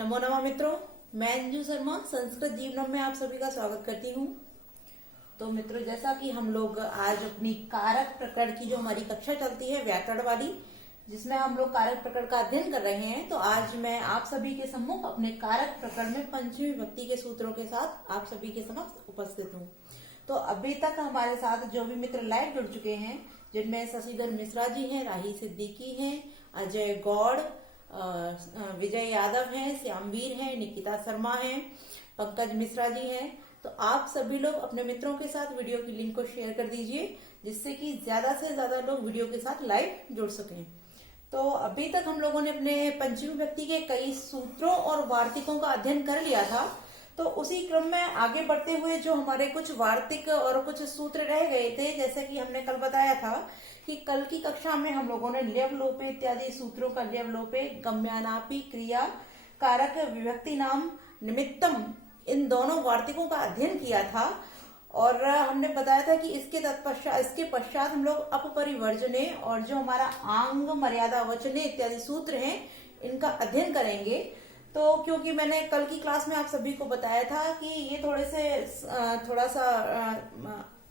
नमो नमः मित्रों, मैं अंजू शर्मा संस्कृत जीवनम में आप सभी का स्वागत करती हूँ। तो मित्रों, जैसा कि हम लोग आज अपनी कारक प्रकरण की जो हमारी कक्षा चलती है व्याकरण वाली, जिसमें हम लोग कारक प्रकरण का अध्ययन कर रहे हैं, तो आज मैं आप सभी के सम्मुख अपने कारक प्रकरण में पंचमी विभक्ति के सूत्रों के साथ आप सभी के समक्ष उपस्थित हूँ। तो अभी तक हमारे साथ जो भी मित्र लाइव जुड़ चुके हैं, जिनमें शशिधर मिश्रा जी हैं, राही सिद्दीकी हैं, अजय गौड़, विजय यादव हैं, श्यामवीर हैं, निकिता शर्मा हैं, पंकज मिश्रा जी हैं। तो आप सभी लोग अपने मित्रों के साथ वीडियो की लिंक को शेयर कर दीजिए, जिससे कि ज्यादा से ज्यादा लोग वीडियो के साथ लाइव जुड़ सकें। तो अभी तक हम लोगों ने अपने पंचमी विभक्ति के कई सूत्रों और वार्तिकों का अध्ययन कर लिया था। तो उसी क्रम में आगे बढ़ते हुए जो हमारे कुछ वार्तिक और कुछ सूत्र रह गए थे, जैसे कि हमने कल बताया था कि कल की कक्षा में हम लोगों ने ल्यव लोपे इत्यादि सूत्रों का ल्यव लोपे, गम्यानापि, क्रिया, कारक, विभक्ति नाम, निमित्तम, इन दोनों वार्तिकों का अध्ययन किया था। और हमने बताया था कि इसके पश्चात हम लोग अपपरिवर्जने और जो हमारा आंग, मर्यादा, वचने इत्यादि सूत्र हैं, इनका अध्ययन करेंगे। तो क्योंकि मैंने कल की क्लास में आप सभी को बताया था कि ये थोड़ा सा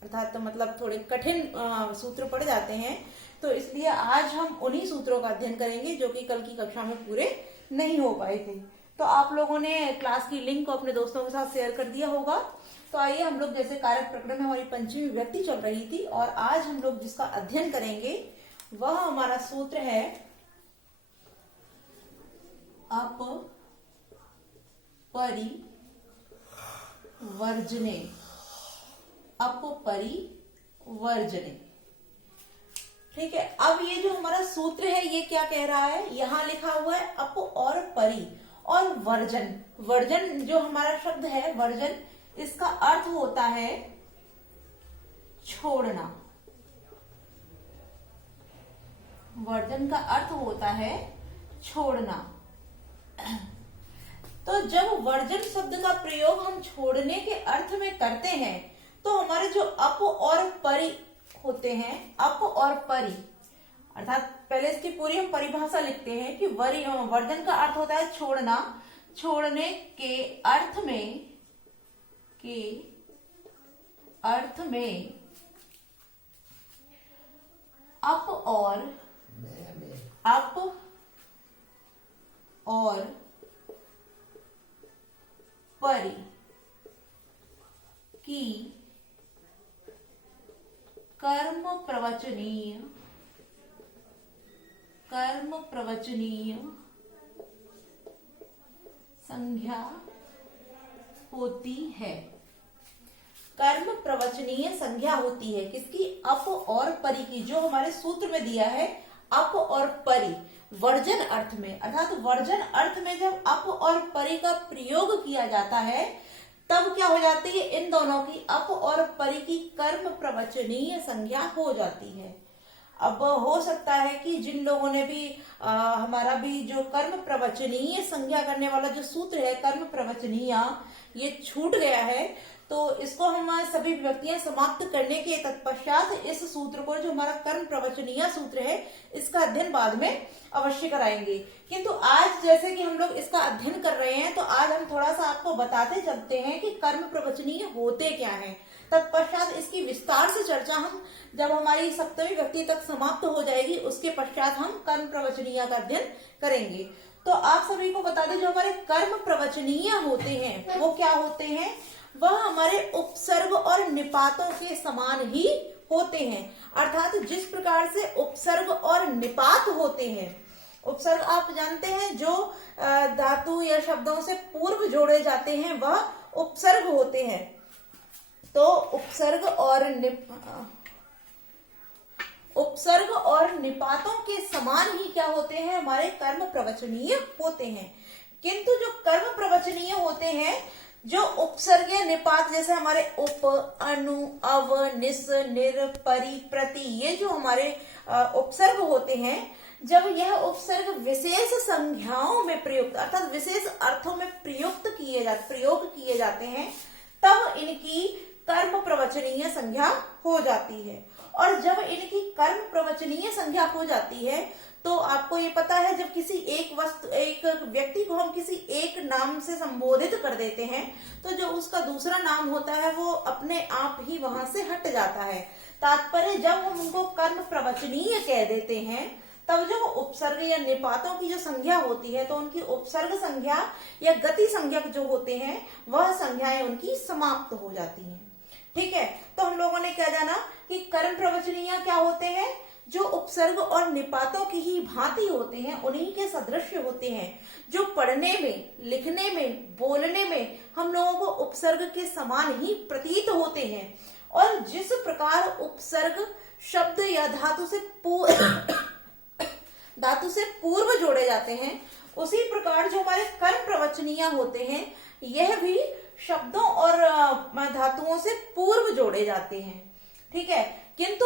अर्थात मतलब थोड़े कठिन सूत्र पड़ जाते हैं, तो इसलिए आज हम उन्हीं सूत्रों का अध्ययन करेंगे जो कि कल की कक्षा में पूरे नहीं हो पाए थे। तो आप लोगों ने क्लास की लिंक को अपने दोस्तों के साथ शेयर कर दिया होगा। तो आइए हम लोग, जैसे कारक प्रकरण में हमारी पंचमी विभक्ति चल रही थी और आज हम लोग जिसका अध्ययन करेंगे वह हमारा सूत्र है अपपरिवर्जने। अपपरिवर्जने, ठीक है। अब ये जो हमारा सूत्र है ये क्या कह रहा है, यहां लिखा हुआ है अप और परि और वर्जन। वर्जन जो हमारा शब्द है वर्जन, इसका अर्थ होता है छोड़ना। वर्जन का अर्थ होता है छोड़ना। तो जब वर्जन शब्द का प्रयोग हम छोड़ने के अर्थ में करते हैं, तो हमारे जो अप और परि होते हैं, अप और परि अर्थात पहले इसकी पूरी हम परिभाषा लिखते हैं कि वर्जन का अर्थ होता है छोड़ना। छोड़ने के अर्थ में अप और परि की कर्म प्रवचनीय संज्ञा होती है। कर्म प्रवचनीय संज्ञा होती है किसकी? अप और परि की, जो हमारे सूत्र में दिया है अप और परि वर्जन अर्थ में। अर्थात वर्जन अर्थ में जब अप और परि का प्रयोग किया जाता है, तब क्या हो जाती है, इन दोनों की अप और परि की कर्म प्रवचनीय संज्ञा हो जाती है। अब हो सकता है कि जिन लोगों ने भी हमारा भी जो कर्म प्रवचनीय संज्ञा करने वाला जो सूत्र है कर्म प्रवचनीय, ये छूट गया है, तो इसको हम सभी विभक्तियां समाप्त करने के तत्पश्चात इस सूत्र को, जो हमारा कर्म प्रवचनीय सूत्र है, इसका अध्ययन बाद में अवश्य कराएंगे। किंतु आज जैसे कि हम लोग इसका अध्ययन कर रहे हैं, तो आज हम थोड़ा सा आपको बताते चलते हैं कि कर्म प्रवचनीय होते क्या हैं। तत्पश्चात इसकी विस्तार से चर्चा हम जब हमारी सप्तमी विभक्ति तक समाप्त हो जाएगी, उसके पश्चात हम कर्म प्रवचनीय का अध्ययन करेंगे। तो आप सभी को बता दें, जो हमारे कर्म प्रवचनीय होते हैं वो क्या होते हैं, वह हमारे उपसर्ग और निपातों के समान ही होते हैं। अर्थात जिस प्रकार से उपसर्ग और निपात होते हैं, उपसर्ग आप जानते हैं जो धातु या शब्दों से पूर्व जोड़े जाते हैं, वह उपसर्ग होते हैं। तो उपसर्ग और निपातों के समान ही क्या होते हैं, हमारे कर्म प्रवचनीय होते हैं। किंतु जो कर्म प्रवचनीय होते हैं, जो उपसर्ग या निपात, जैसे हमारे उप, अनु, अव, निस, निर, परि, प्रति, ये जो हमारे उपसर्ग होते हैं, जब यह उपसर्ग विशेष संज्ञाओं में प्रयुक्त अर्थात विशेष अर्थों में प्रयोग किए जाते हैं, तब इनकी कर्म प्रवचनीय संज्ञा हो जाती है। और जब इनकी कर्म प्रवचनीय संज्ञा हो जाती है, तो आपको ये पता है जब किसी एक व्यक्ति को हम किसी एक नाम से संबोधित कर देते हैं तो जो उसका दूसरा नाम होता है वो अपने आप ही वहां से हट जाता है। तात्पर्य जब हम उनको कर्म प्रवचनीय कह देते हैं तब जो उपसर्ग या निपातों की जो संज्ञा होती है तो उनकी उपसर्ग संज्ञा या गति संज्ञक जो होते हैं वह संज्ञाएं उनकी समाप्त हो जाती हैं। ठीक है, तो हम लोगों ने क्या जाना कि कर्म प्रवचनीय क्या होते हैं, जो उपसर्ग और निपातों की ही भांति होते हैं, उन्हीं के सदृश होते हैं, जो पढ़ने में, लिखने में, बोलने में हम लोगों को उपसर्ग के समान ही प्रतीत होते हैं। और जिस प्रकार उपसर्ग शब्द या धातु से पूर्व जोड़े जाते हैं उसी प्रकार जो हमारे कर्म प्रवचनीय होते हैं यह भी शब्दों और धातुओं से पूर्व जोड़े जाते हैं। ठीक है, किंतु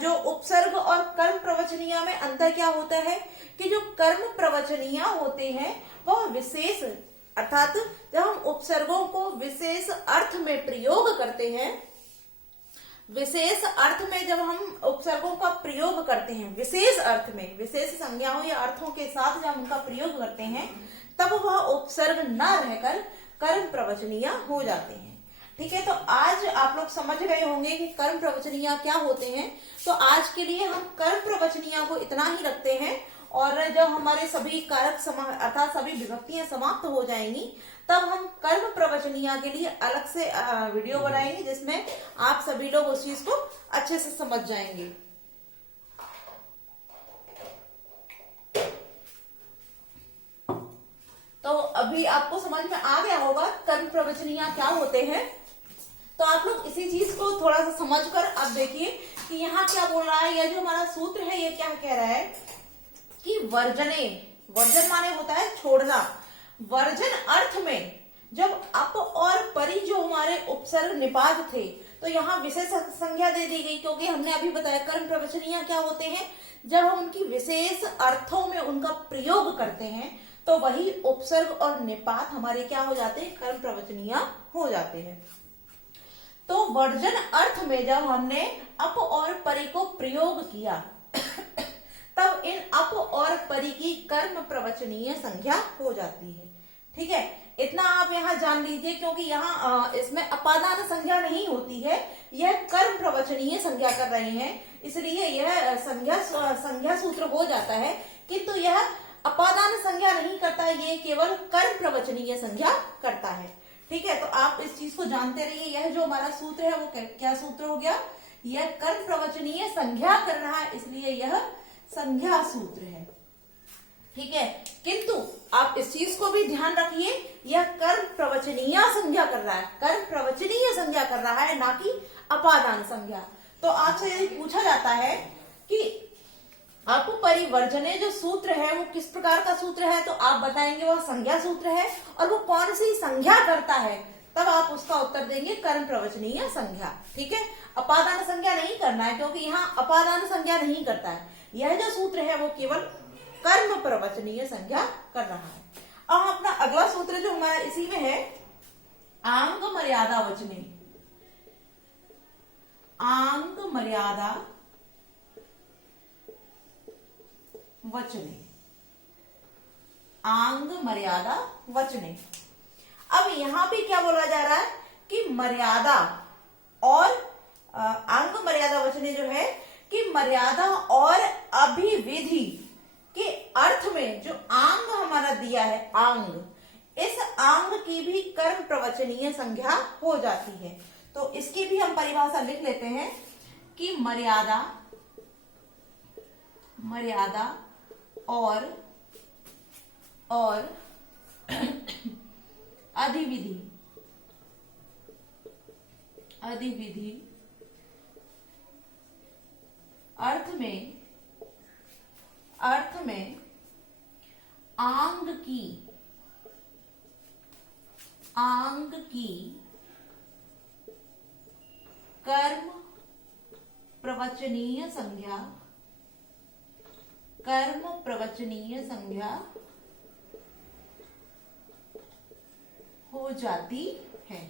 जो उपसर्ग और कर्म प्रवचनीय में अंतर क्या होता है कि जो कर्म प्रवचनीय होते हैं वह विशेष, अर्थात जब हम उपसर्गों को विशेष अर्थ में प्रयोग करते हैं, विशेष अर्थ में जब हम उपसर्गों का प्रयोग करते हैं, विशेष अर्थ में, विशेष संज्ञाओं या अर्थों के साथ जब उनका प्रयोग करते हैं तब वह उपसर्ग न रहकर कर्म प्रवचनीय हो जाते हैं। ठीक है, तो आज आप लोग समझ गए होंगे कि कर्म प्रवचनीय क्या होते हैं। तो आज के लिए हम कर्म प्रवचनीय को इतना ही रखते हैं और जब हमारे सभी कारक अर्थात सभी विभक्तियां समाप्त हो जाएंगी तब हम कर्म प्रवचनीय के लिए अलग से वीडियो बनाएंगे जिसमें आप सभी लोग उस चीज को अच्छे से समझ जाएंगे। तो अभी आपको समझ में आ गया होगा कर्म प्रवचनीय क्या होते हैं। तो आप लोग इसी चीज को थोड़ा सा समझकर अब देखिए कि यहाँ क्या बोल रहा है। यह जो हमारा सूत्र है ये क्या कह रहा है कि वर्जने, वर्जन माने होता है छोड़ना। वर्जन अर्थ में जब अप और परि जो हमारे उपसर्ग निपात थे तो यहाँ विशेष संज्ञा दे दी गई, क्योंकि हमने अभी बताया कर्म प्रवचनीय क्या होते हैं, जब हम उनकी विशेष अर्थों में उनका प्रयोग करते हैं तो वही उपसर्ग और निपात हमारे क्या हो जाते हैं, कर्म प्रवचनीय हो जाते हैं। तो वर्जन अर्थ में जब हमने अप और परि को प्रयोग किया तब इन अप और परि की कर्म प्रवचनीय संज्ञा हो जाती है। ठीक है, इतना आप यहाँ जान लीजिए, क्योंकि यहाँ इसमें अपादान संज्ञा नहीं होती है, यह कर्म प्रवचनीय संज्ञा कर रहे हैं, इसलिए यह संज्ञा सूत्र हो जाता है, किंतु यह अपादान संज्ञा नहीं करता, ये केवल कर्म प्रवचनीय संज्ञा करता है। ठीक है, तो आप इस चीज को जानते रहिए। यह जो हमारा सूत्र है वो क्या सूत्र हो गया, यह कर्म प्रवचनीय संज्ञा कर रहा है, इसलिए यह संज्ञा सूत्र है। ठीक है, किंतु आप इस चीज को भी ध्यान रखिए, यह कर्म प्रवचनीय संज्ञा कर रहा है, कर्म प्रवचनीय संज्ञा कर रहा है, ना कि अपादान संज्ञा। तो आपसे यदि पूछा जाता है कि अप परिवर्जने जो सूत्र है वो किस प्रकार का सूत्र है, तो आप बताएंगे वह संज्ञा सूत्र है, और वो कौन सी संज्ञा करता है, तब आप उसका उत्तर देंगे कर्म प्रवचनीय संज्ञा। ठीक है, अपादान संज्ञा नहीं करना है, क्योंकि यहाँ अपादान संज्ञा नहीं करता है, यह जो सूत्र है वो केवल कर्म प्रवचनीय संज्ञा कर रहा है। अब अपना अगला सूत्र जो हमारा इसी में है, आंग मर्यादा वचने, आंग मर्यादा वचने, आंग मर्यादा वचने। अब यहां पे क्या बोला जा रहा है कि मर्यादा और आंग मर्यादा वचने जो है कि मर्यादा और अभिविधि के अर्थ में जो आंग हमारा दिया है, आंग, इस आंग की भी कर्म प्रवचनीय संज्ञा हो जाती है। तो इसकी भी हम परिभाषा लिख लेते हैं कि मर्यादा, मर्यादा और अधिविधि, अधिविधि अर्थ में आंग की कर्म प्रवचनीय संज्ञा, कर्म प्रवचनीय संज्ञा हो जाती है।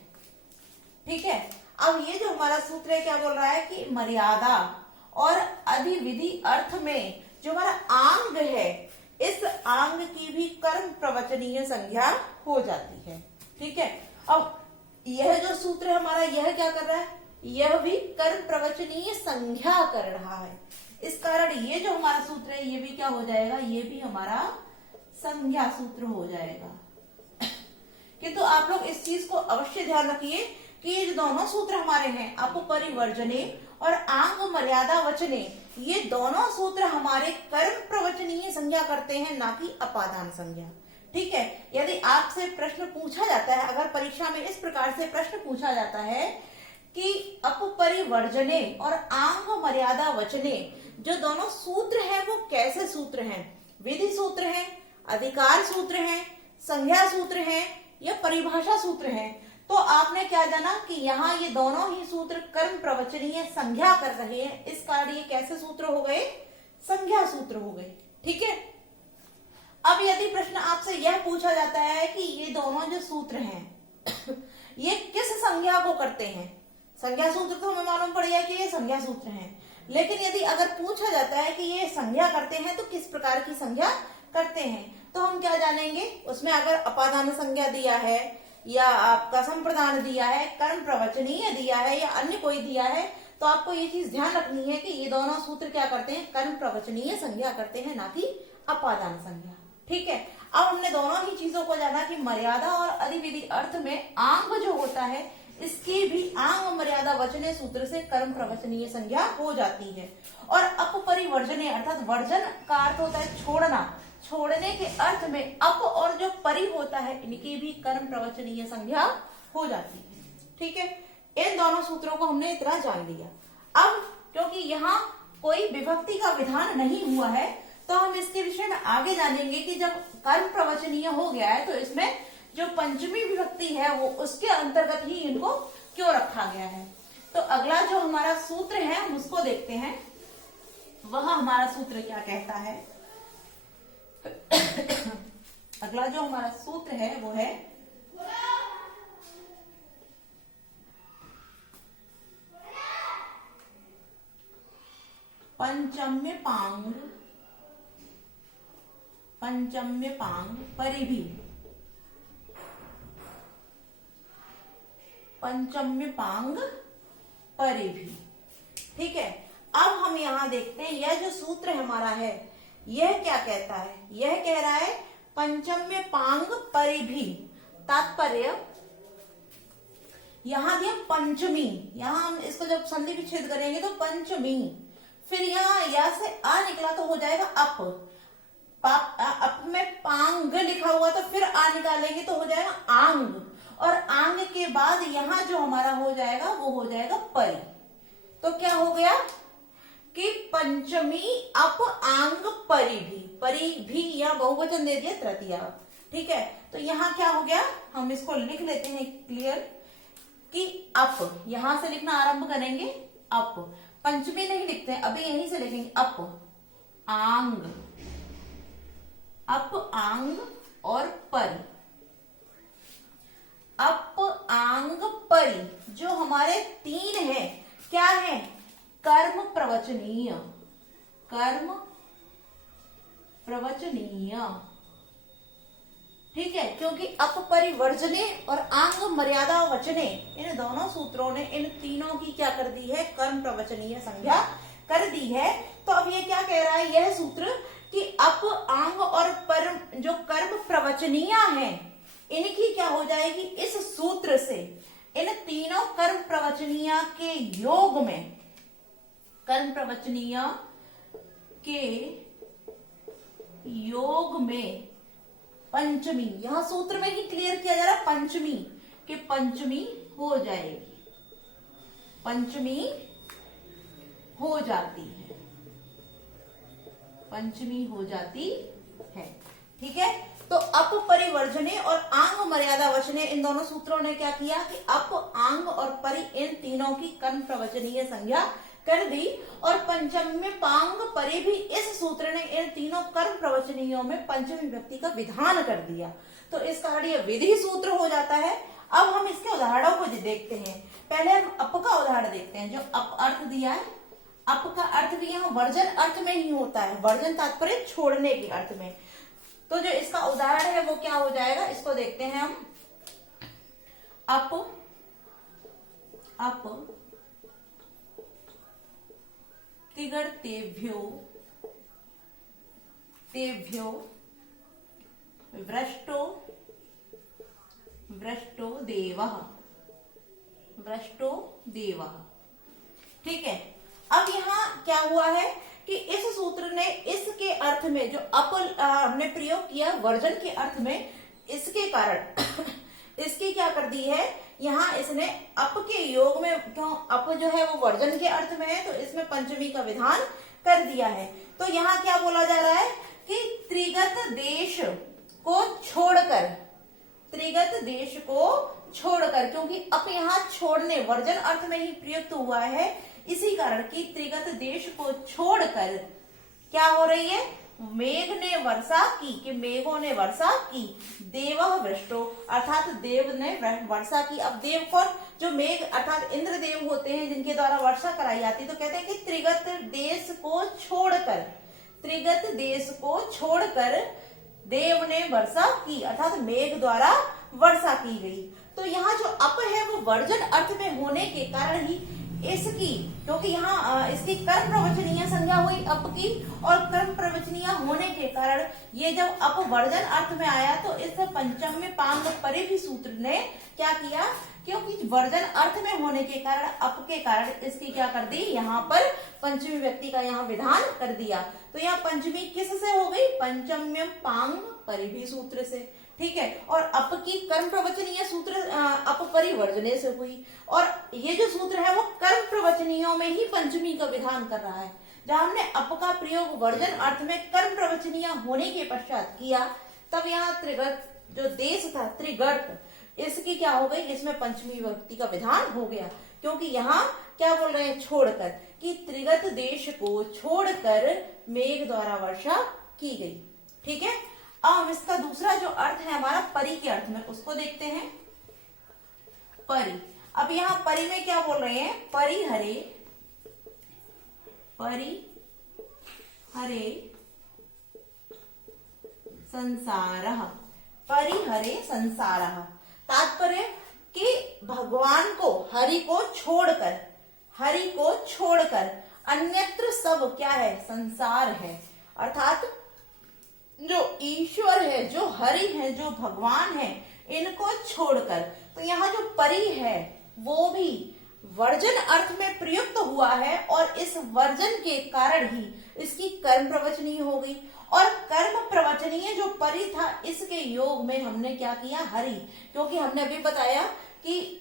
ठीक है, अब ये जो हमारा सूत्र है क्या बोल रहा है कि मर्यादा और अधिविधि अर्थ में जो हमारा आंग है, इस आंग की भी कर्म प्रवचनीय संज्ञा हो जाती है। ठीक है, अब यह जो सूत्र है हमारा, यह क्या कर रहा है, यह भी कर्म प्रवचनीय संज्ञा कर रहा है। इस कारण ये जो हमारा सूत्र है ये भी क्या हो जाएगा, ये भी हमारा संज्ञा सूत्र हो जाएगा। किंतु आप लोग इस चीज को अवश्य ध्यान रखिए कि ये जो दोनों सूत्र हमारे हैं, अपपरिवर्जने और आंग मर्यादा वचने, ये दोनों सूत्र हमारे कर्म प्रवचनीय संज्ञा करते हैं, ना कि अपादान संज्ञा। ठीक है, यदि आपसे प्रश्न पूछा जाता है, अगर परीक्षा में इस प्रकार से प्रश्न पूछा जाता है कि अपपरिवर्जने और आंग मर्यादा वचने जो दोनों सूत्र हैं वो कैसे सूत्र हैं, विधि सूत्र हैं, अधिकार सूत्र हैं, संज्ञा सूत्र हैं या परिभाषा सूत्र हैं, तो आपने क्या जाना कि यहाँ ये दोनों ही सूत्र कर्म प्रवचनीय संज्ञा कर रहे हैं। इस कारण ये कैसे सूत्र हो गए, संज्ञा सूत्र हो गए। ठीक है, अब यदि प्रश्न आपसे यह पूछा जाता है कि ये दोनों जो सूत्र हैं ये किस संज्ञा को करते हैं, संज्ञा सूत्र तो हमें मालूम पड़ गया कि ये संज्ञा सूत्र हैं, लेकिन यदि अगर पूछा जाता है कि ये संज्ञा करते हैं तो किस प्रकार की संज्ञा करते हैं, तो हम क्या जानेंगे, उसमें अगर अपादान संज्ञा दिया है या आपका संप्रदान दिया है, कर्म प्रवचनीय दिया है या अन्य कोई दिया है, तो आपको ये चीज ध्यान रखनी है कि ये दोनों सूत्र क्या करते हैं, कर्म प्रवचनीय संज्ञा करते हैं, ना कि अपादान संज्ञा। ठीक है, अब हमने दोनों ही चीजों को जाना कि मर्यादा और अधिविधि अर्थ में आंग जो होता है इसकी भी आंग मर्यादा वचने सूत्र से कर्म प्रवचनीय संज्ञा हो जाती है। और अपपरिवर्जने अर्थात वर्जन का अर्थ होता है छोड़ना, छोड़ने के अर्थ में अप और जो परि होता है इनकी भी कर्म प्रवचनीय संज्ञा हो जाती है। ठीक है, इन दोनों सूत्रों को हमने इतना जान लिया। अब क्योंकि यहाँ कोई विभक्ति का विधान नहीं हुआ है तो हम इसके विषय में आगे जानेंगे कि जब कर्म प्रवचनीय हो गया है तो इसमें जो पंचमी विभक्ति है वो उसके अंतर्गत ही इनको क्यों रखा गया है। तो अगला जो हमारा सूत्र है हम उसको देखते हैं, वह हमारा सूत्र क्या कहता है। अगला जो हमारा सूत्र है वो है पंचम्य पांग, पंचम्य पांग परिधि, पंचम्य पांग परिधि। ठीक है, अब हम यहां देखते हैं यह जो सूत्र हमारा है यह क्या कहता है, यह कह रहा है पंचम्य पांग परिधि। तात्पर्य यहां दिया पंचमी, यहां हम इसको जब संधि विच्छेद करेंगे तो पंचमी, फिर यहाँ या से आ निकला तो हो जाएगा अप, अप में पांग लिखा हुआ तो फिर आ निकालेंगे तो हो जाएगा आंग, और आंग के बाद यहाँ जो हमारा हो जाएगा वो हो जाएगा परि। तो क्या हो गया कि पंचमी अप आंग परि भी यहाँ बहुवचन दे दिया तृतीया। ठीक है, तो यहाँ क्या हो गया, हम इसको लिख लेते हैं क्लियर कि अप, यहां से लिखना आरंभ करेंगे अप, पंचमी नहीं लिखते हैं अभी, यहीं से लिखेंगे अप आंग, अप आंग और परि, अप आंग परि जो हमारे तीन है क्या है, कर्म प्रवचनीय, कर्म प्रवचनीय। ठीक है, क्योंकि अपपरिवर्जने और आंग मर्यादा वचने इन दोनों सूत्रों ने इन तीनों की क्या कर दी है, कर्म प्रवचनीय संज्ञा कर दी है। तो अब ये क्या कह रहा है यह सूत्र कि अप आंग और पर जो कर्म प्रवचनीय है इनकी क्या हो जाएगी, इस सूत्र से इन तीनों कर्म प्रवचनीय के योग में, कर्म प्रवचनीय के योग में पंचमी, यहां सूत्र में ही क्लियर किया जा रहा है पंचमी कि पंचमी हो जाएगी, पंचमी हो जाती है, पंचमी हो जाती है। ठीक है, तो अप परिवर्जने और आंग मर्यादा वचने इन दोनों सूत्रों ने क्या किया कि अप आंग और परि इन तीनों की कर्म प्रवचनीय संज्ञा कर दी, और पंचम्य पांग परे भी इस सूत्र ने इन तीनों कर्म प्रवचनीयों में पंचमी विभक्ति का विधान कर दिया। तो इस कारण यह विधि सूत्र हो जाता है। अब हम इसके उदाहरणों को देखते हैं। पहले हम अप का उदाहरण देखते हैं, जो अप अर्थ दिया है अप का अर्थ भी यहाँ वर्जन अर्थ में ही होता है, वर्जन तात्पर्य छोड़ने के अर्थ में। तो जो इसका उदाहरण है वो क्या हो जाएगा, इसको देखते हैं हम। अप तिगर्तेभ्यो तेभ्यो वृष्टो देवः, ठीक है। अब यहाँ क्या हुआ है कि इस सूत्र ने इसके अर्थ में जो अप हमने प्रयोग किया वर्जन के अर्थ में, इसके कारण इसकी क्या कर दी है, यहाँ इसने अप के योग में, क्यों अप जो है वो वर्जन के अर्थ में है, तो इसमें पंचमी का विधान कर दिया है। तो यहाँ क्या बोला जा रहा है कि त्रिगत देश को छोड़कर, क्योंकि अप यहाँ छोड़ने वर्जन अर्थ में ही प्रयुक्त हुआ है, इसी कारण की त्रिगत देश को छोड़कर क्या हो रही है, मेघ ने वर्षा की, कि मेघों ने वर्षा की, देवः वृष्टो अर्थात देव ने वर्षा की। अब देव कौन, जो मेघ अर्थात इंद्र देव होते हैं जिनके द्वारा वर्षा कराई जाती है। तो कहते हैं कि त्रिगत देश को छोड़कर देव ने वर्षा की, अर्थात मेघ द्वारा वर्षा की गई। तो यहाँ जो अप है वो वर्जन अर्थ में होने के कारण ही इसकी, क्योंकि यहाँ इसकी कर्म प्रवचनीय संज्ञा हुई अप की, और कर्म प्रवचनीय होने के कारण ये जब अप वर्जन अर्थ में आया तो इस पंचम्य पांग परिधि सूत्र ने क्या किया, क्योंकि वर्जन अर्थ में होने के कारण अप के कारण इसकी क्या कर दी, यहाँ पर पंचमी व्यक्ति का यहाँ विधान कर दिया। तो यहाँ पंचमी किससे हो गई, पंचम्य पांग परिधि सूत्र से, ठीक है। और अप की कर्म प्रवचनीय सूत्र अप परिवर्जने से हुई, और ये जो सूत्र है वो कर्म प्रवचनीयों में ही पंचमी का विधान कर रहा है। जब हमने अप का प्रयोग वर्जन अर्थ में कर्म प्रवचनीय होने के पश्चात किया, तब यहाँ त्रिगत जो देश था त्रिगर्त, इसकी क्या हो गई, इसमें पंचमी व्यक्ति का विधान हो गया। क्योंकि यहाँ क्या बोल रहे हैं, छोड़कर, कि त्रिगत देश को छोड़कर मेघ द्वारा वर्षा की गई, ठीक है। अब इसका दूसरा जो अर्थ है हमारा परि के अर्थ में, उसको देखते हैं। परि, अब यहाँ परि में क्या बोल रहे हैं, परिहरे संसारः, परिहरे संसारः, तात्पर्य कि भगवान को, हरि को छोड़कर अन्यत्र सब क्या है, संसार है। अर्थात जो ईश्वर है, जो हरि है, जो भगवान है, इनको छोड़कर। तो यहाँ जो परि है वो भी वर्जन अर्थ में प्रयुक्त हुआ है, और इस वर्जन के कारण ही इसकी कर्म प्रवचनीय हो गई। और कर्म प्रवचनीय जो परि था, इसके योग में हमने क्या किया, हरि, क्योंकि हमने अभी बताया कि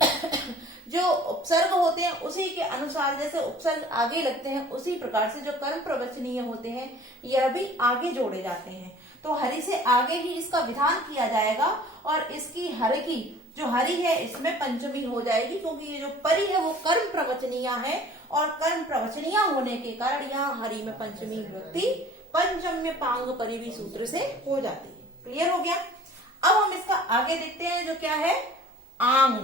जो उपसर्ग होते हैं उसी के अनुसार, जैसे उपसर्ग आगे लगते हैं उसी प्रकार से जो कर्म प्रवचनीय होते हैं यह भी आगे जोड़े जाते हैं। तो हरि से आगे ही इसका विधान किया जाएगा, और इसकी हरि की जो हरि है इसमें पंचमी हो जाएगी, क्योंकि ये जो परि है वो कर्म प्रवचनीय है, और कर्म प्रवचनीय होने के कारण यहाँ हरि में पंचमी विभक्ति पंचम्य पांग परिधि सूत्र से हो जाती है। क्लियर हो गया। अब हम इसका आगे देखते हैं जो क्या है, आंग।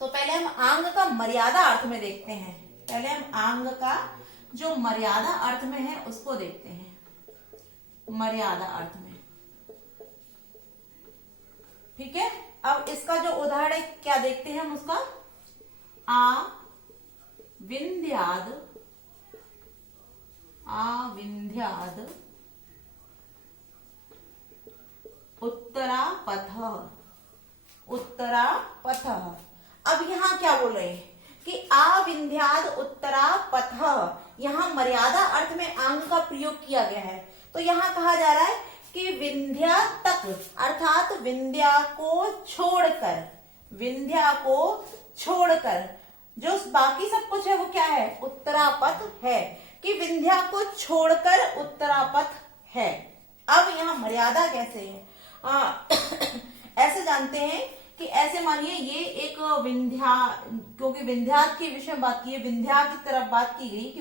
तो पहले हम आंग का मर्यादा अर्थ में देखते हैं। पहले हम आंग का जो मर्यादा अर्थ में है उसको देखते हैं। मर्यादा अर्थ में, ठीक है। अब इसका जो उदाहरण क्या देखते हैं हम उसका, आविन्ध्याद उत्तरापथः। अब यहाँ क्या बोल रहे हैं कि आविन्ध्याद उत्तरापथः, यहाँ मर्यादा अर्थ में आंग का प्रयोग किया गया है। तो यहाँ कहा जा रहा है कि विंध्या तक, अर्थात विंध्या को छोड़कर जो बाकी सब कुछ है वो क्या है, उत्तरापथ है, कि विंध्या को छोड़कर उत्तरापथ है। अब यहाँ मर्यादा कैसे है, ऐसे जानते हैं कि ऐसे मानिए ये एक विंध्या, क्योंकि विंध्या के विषय में बात की है, विंध्या की तरफ बात की गई कि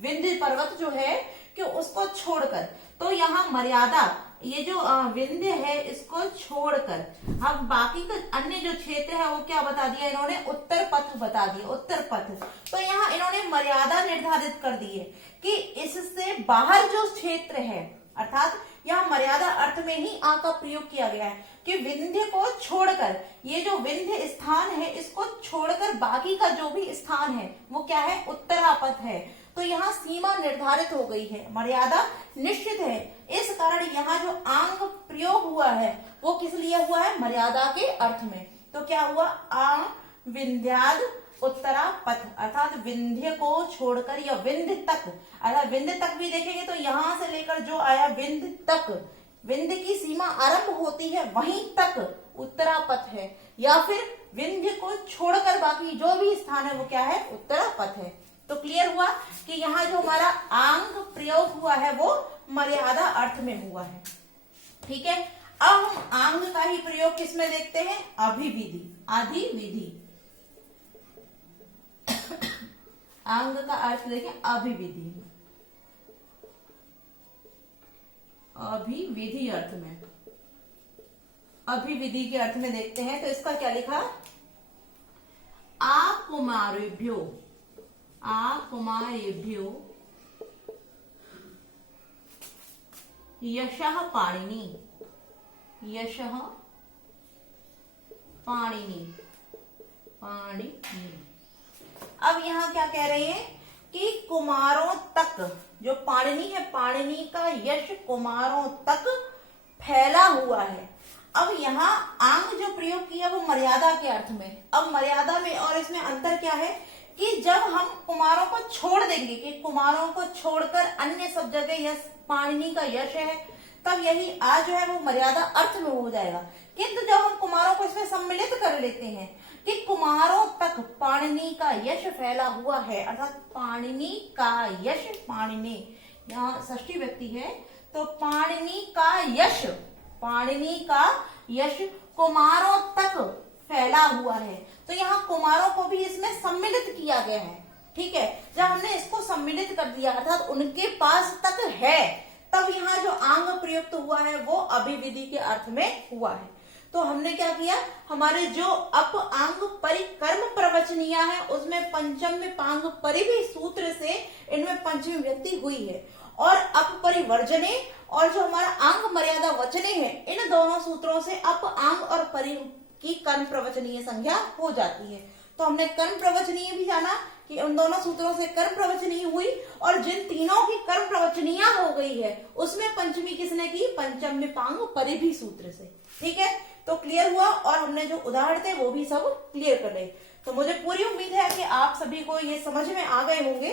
विंध्य पर्वत जो है कि उसको छोड़कर, तो यहाँ मर्यादा, ये जो विंध्य है इसको छोड़कर अब बाकी का अन्य जो क्षेत्र है वो क्या बता दिया इन्होंने, उत्तर पथ बता दिया, उत्तर पथ। तो यहाँ इन्होंने मर्यादा निर्धारित कर दी है कि इससे बाहर जो क्षेत्र है, अर्थात यहाँ मर्यादा अर्थ में ही आ का प्रयोग किया गया है कि विंध्य को छोड़कर, ये जो विंध्य स्थान है इसको छोड़कर बाकी का जो भी स्थान है वो क्या है, उत्तरापथ है। तो यहाँ सीमा निर्धारित हो गई है, मर्यादा निश्चित है। इस कारण यहाँ जो आंग प्रयोग हुआ है वो किस लिए हुआ है, मर्यादा के अर्थ में। तो क्या हुआ, आंग विंध्याद उत्तरापथ, अर्थात विंध्य को छोड़कर या विंध्य तक, अर्थात विंध्य तक भी देखेंगे तो यहां से लेकर जो आया विंध्य तक, विंध्य की सीमा आरंभ होती है वहीं तक उत्तरापथ है, या फिर विंध्य को छोड़कर बाकी जो भी स्थान है वो क्या है, उत्तरापथ है। तो क्लियर हुआ कि यहाँ जो हमारा आंग प्रयोग हुआ है वो मर्यादा अर्थ में हुआ है। ठीक है, अब हम आंग का ही प्रयोग किसमें देखते हैं, अभिविधि, अधिविधि। आंग का अर्थ देखें अभिविधि, अभिविधि अर्थ में, अभिविधि के अर्थ में देखते हैं। तो इसका क्या लिखा, आकुमारेभ्यो, आकुमारेभ्यो यशः पाणिनि, यशः पाणिनि, पाणिनि। अब यहाँ क्या कह रहे हैं कि कुमारों तक, जो पाणिनि है, पाणिनि का यश कुमारों तक फैला हुआ है। अब यहाँ आंग जो प्रयोग किया वो मर्यादा के अर्थ में। अब मर्यादा में और इसमें अंतर क्या है कि जब हम कुमारों को छोड़ देंगे, कि कुमारों को छोड़कर अन्य सब जगह यश, पाणिनि का यश है, तब यही आ जो है वो मर्यादा अर्थ में हो जाएगा। किंतु जब हम कुमारों को इसमें सम्मिलित कर लेते हैं कि कुमारों तक पाणिनि का यश फैला हुआ है, अर्थात पाणिनि का यश, पाणिनि यहाँ षष्ठी व्यक्ति है, तो पाणिनि का यश, पाणिनि का यश कुमारों तक फैला हुआ है। तो यहाँ कुमारों को भी इसमें सम्मिलित किया गया है। ठीक है, जब हमने इसको सम्मिलित कर दिया अर्थात उनके पास तक है, तब यहाँ जो आंग प्रयुक्त हुआ है वो अभिविधि के अर्थ में हुआ है। तो हमने क्या किया, हमारे जो अप आंग परिकर्म प्रवचनीय है उसमें पंचम पांग परिधि सूत्र से इनमें पंचमी व्यक्ति हुई है, और अप परिवर्जने और जो हमारा आंग मर्यादा वचने है, इन दोनों सूत्रों से अप आंग और परि की कर्म प्रवचनीय संज्ञा हो जाती है। तो हमने कर्म प्रवचनीय भी जाना कि उन दोनों सूत्रों से कर्म प्रवचनीय हुई, और जिन तीनों की कर्म प्रवचनीय हो गई है उसमें पंचमी किसने की, पंचम पांग परिधि सूत्र से। ठीक है, तो क्लियर हुआ, और हमने जो उदाहरण थे वो भी सब क्लियर कर रहे। तो मुझे पूरी उम्मीद है कि आप सभी को ये समझ में आ गए होंगे,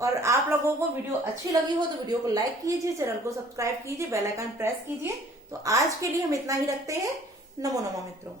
और आप लोगों को वीडियो अच्छी लगी हो तो वीडियो को लाइक कीजिए, चैनल को सब्सक्राइब कीजिए, बेल आइकन प्रेस कीजिए। तो आज के लिए हम इतना ही रखते हैं। नमो नमो मित्रों।